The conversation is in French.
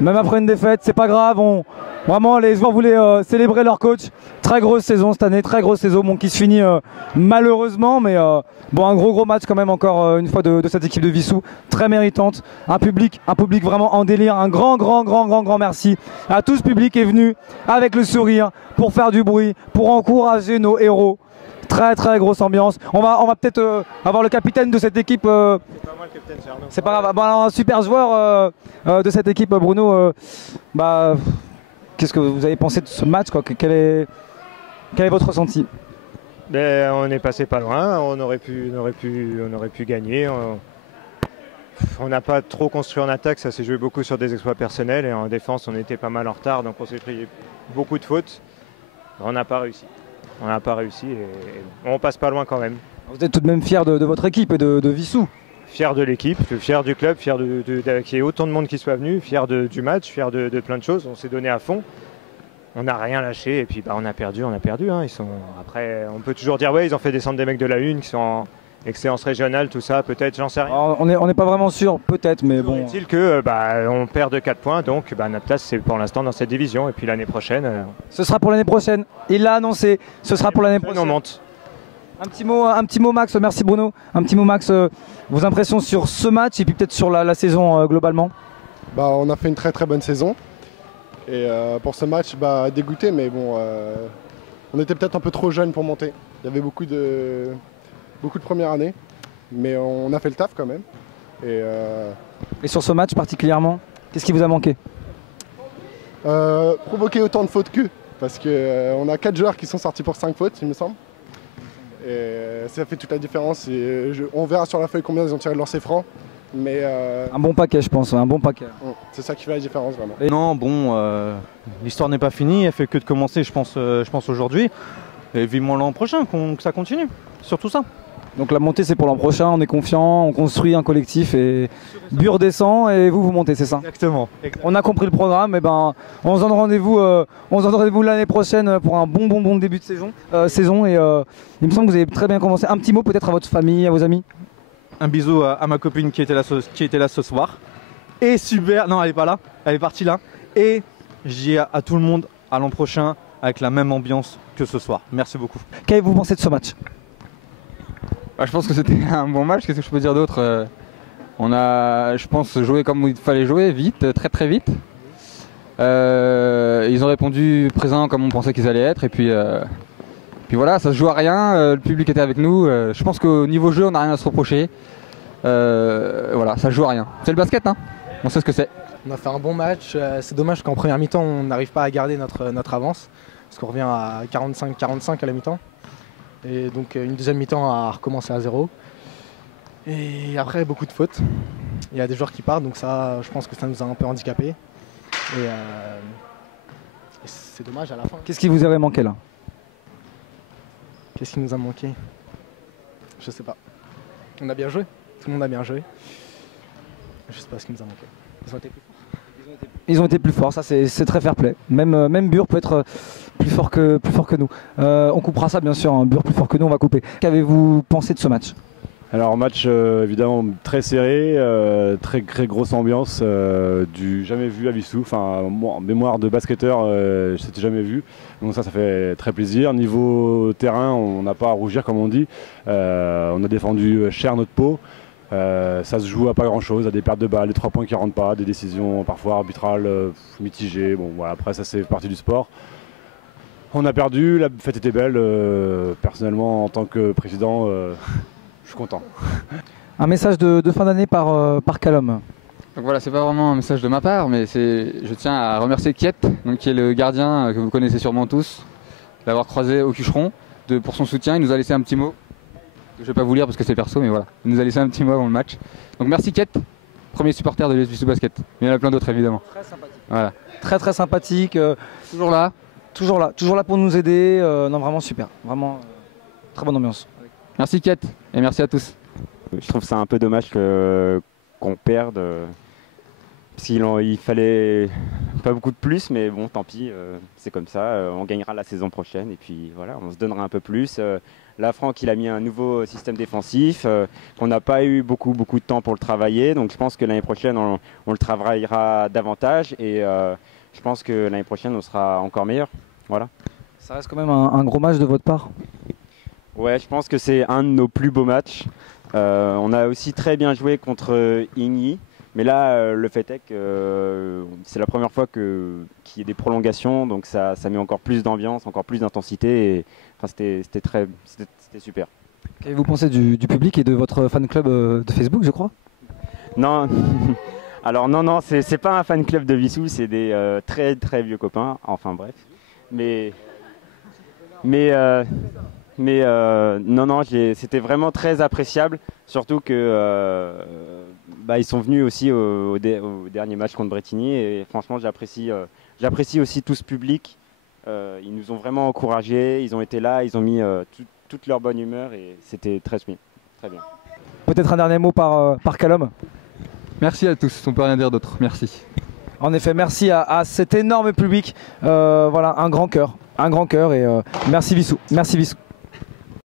Même après une défaite, c'est pas grave. Vraiment, les joueurs voulaient célébrer leur coach. Très grosse saison cette année, très grosse saison bon, qui se finit malheureusement, mais bon, un gros match quand même encore une fois de cette équipe de Vissou, très méritante. Un public vraiment en délire. Un grand merci à tout ce public qui est venu avec le sourire pour faire du bruit, pour encourager nos héros. Très grosse ambiance. On va peut-être avoir le capitaine de cette équipe. C'est pas moi le capitaine, c'est Arnaud. C'est pas grave. Bon, alors, un super joueur de cette équipe, Bruno. Qu'est-ce que vous avez pensé de ce match quoi? Quel est votre ressenti? Ben, on est passé pas loin. On aurait pu gagner. On n'a pas trop construit en attaque. Ça s'est joué beaucoup sur des exploits personnels. Et en défense, on était pas mal en retard. Donc on s'est pris beaucoup de fautes. On n'a pas réussi. Et on passe pas loin quand même. Vous êtes tout de même fier de votre équipe et de Vissou? Fier de l'équipe, fier du club, fier qu'il y ait autant de monde qui soit venu, fier du match, fier de plein de choses. On s'est donné à fond. On n'a rien lâché et puis on a perdu. Hein. Après, on peut toujours dire ouais, ils ont fait descendre des mecs de la une qui sont en excellence régionale, tout ça, peut-être, j'en sais rien. Alors, on n'est pas vraiment sûr, peut-être, mais bon. Est-il que on perd de 4 points, donc notre place c'est pour l'instant dans cette division et puis l'année prochaine. Ce sera pour l'année prochaine. Il l'a annoncé. Ce sera pour l'année prochaine. On monte. Un petit mot Max. Merci Bruno. Un petit mot Max. Vos impressions sur ce match et puis peut-être sur la saison globalement. On a fait une très bonne saison. Et pour ce match, dégoûté, mais bon, on était peut-être un peu trop jeune pour monter. Il y avait beaucoup de premières années, mais on a fait le taf quand même. Et sur ce match particulièrement, qu'est-ce qui vous a manqué? Provoquer autant de fautes qu'eux, parce qu'on a 4 joueurs qui sont sortis pour 5 fautes, il me semble. Et ça fait toute la différence. On verra sur la feuille combien ils ont tiré de lancer franc. Mais un bon paquet, je pense, un bon paquet. C'est ça qui fait la différence vraiment. Et non, bon, l'histoire n'est pas finie, elle fait que de commencer, je pense aujourd'hui. Et vivement l'an prochain, que ça continue, surtout ça. Donc la montée c'est pour l'an prochain, on est confiant, on construit un collectif et Bure descend et vous montez, c'est ça? Exactement. On a compris le programme, et on se donne rendez-vous l'année prochaine pour un bon début de saison. Et il me semble que vous avez très bien commencé. Un petit mot peut-être à votre famille, à vos amis? Un bisou à ma copine qui était là ce soir. Et super, non elle est pas là, elle est partie là. Et je dis à tout le monde à l'an prochain avec la même ambiance que ce soir. Merci beaucoup. Qu'avez-vous pensé de ce match? Je pense que c'était un bon match, qu'est-ce que je peux dire d'autre? On a, je pense, joué comme il fallait jouer, vite, très vite. Ils ont répondu présent comme on pensait qu'ils allaient être. Et puis voilà, ça se joue à rien, le public était avec nous. Je pense qu'au niveau jeu, on n'a rien à se reprocher. Voilà, ça se joue à rien. C'est le basket, hein, on sait ce que c'est. On a fait un bon match, c'est dommage qu'en première mi-temps, on n'arrive pas à garder notre avance. Parce qu'on revient à 45-45 à la mi-temps. Et donc une deuxième mi-temps à recommencer à 0. Et après, beaucoup de fautes. Il y a des joueurs qui partent, donc ça, je pense que ça nous a un peu handicapés. Et c'est dommage à la fin. Qu'est-ce qui vous aurait manqué là? Qu'est-ce qui nous a manqué? Je sais pas. On a bien joué. Tout le monde a bien joué. Je sais pas ce qui nous a manqué. Ils ont été plus forts. Ils ont été plus forts, ça c'est très fair play. Même Bure peut être plus fort que nous. On coupera ça bien sûr, hein. Bure plus fort que nous, on va couper. Qu'avez-vous pensé de ce match? Alors match évidemment très serré, très grosse ambiance, du jamais vu à Vissou, enfin en mémoire de basketteur, c'était jamais vu, donc ça fait très plaisir. Niveau terrain, on n'a pas à rougir comme on dit, on a défendu cher notre peau, ça se joue à pas grand chose, à des pertes de balles, des 3 points qui rentrent pas, des décisions parfois arbitrales mitigées, bon voilà, après ça c'est partie du sport. On a perdu, la fête était belle, personnellement en tant que président, je suis content. Un message de fin d'année par Callum. Donc voilà, c'est pas vraiment un message de ma part, mais je tiens à remercier Kiet, qui est le gardien que vous connaissez sûrement tous, d'avoir croisé au Cucheron, pour son soutien. Il nous a laissé un petit mot. Je vais pas vous lire parce que c'est perso, mais voilà. Il nous a laissé un petit mot avant le match. Donc merci Kiet, premier supporter de l'US Vissou Basket. Il y en a plein d'autres évidemment. Très sympathique. Voilà. Très sympathique. Toujours là. Toujours là pour nous aider. Non, vraiment super. Vraiment très bonne ambiance. Merci Kiet et merci à tous. Je trouve ça un peu dommage qu'on perde. Parce qu'il fallait pas beaucoup de plus, mais bon, tant pis, c'est comme ça. On gagnera la saison prochaine et puis voilà, on se donnera un peu plus. Là, Franck, il a mis un nouveau système défensif qu'on n'a pas eu beaucoup de temps pour le travailler. Donc je pense que l'année prochaine, on le travaillera davantage et je pense que l'année prochaine, on sera encore meilleur. Voilà. Ça reste quand même un gros match de votre part. Ouais, je pense que c'est un de nos plus beaux matchs. On a aussi très bien joué contre Igny. Mais là, le fait est que c'est la première fois qu'il y ait des prolongations, donc ça met encore plus d'ambiance, encore plus d'intensité. Enfin, c'était super. Qu'avez-vous pensé du public et de votre fan club de Facebook, je crois? Non, alors non, c'est pas un fan club de Vissou, c'est des très très vieux copains. Enfin bref, mais non, c'était vraiment très appréciable, surtout que ils sont venus aussi au dernier match contre Bretigny et franchement j'apprécie aussi tout ce public. Ils nous ont vraiment encouragés, ils ont été là, ils ont mis toute leur bonne humeur et c'était très bien. Peut-être un dernier mot par Calum. Merci à tous, on peut rien dire d'autre, merci. En effet, merci à cet énorme public. Voilà, un grand cœur et merci Vissou. Merci Vissou.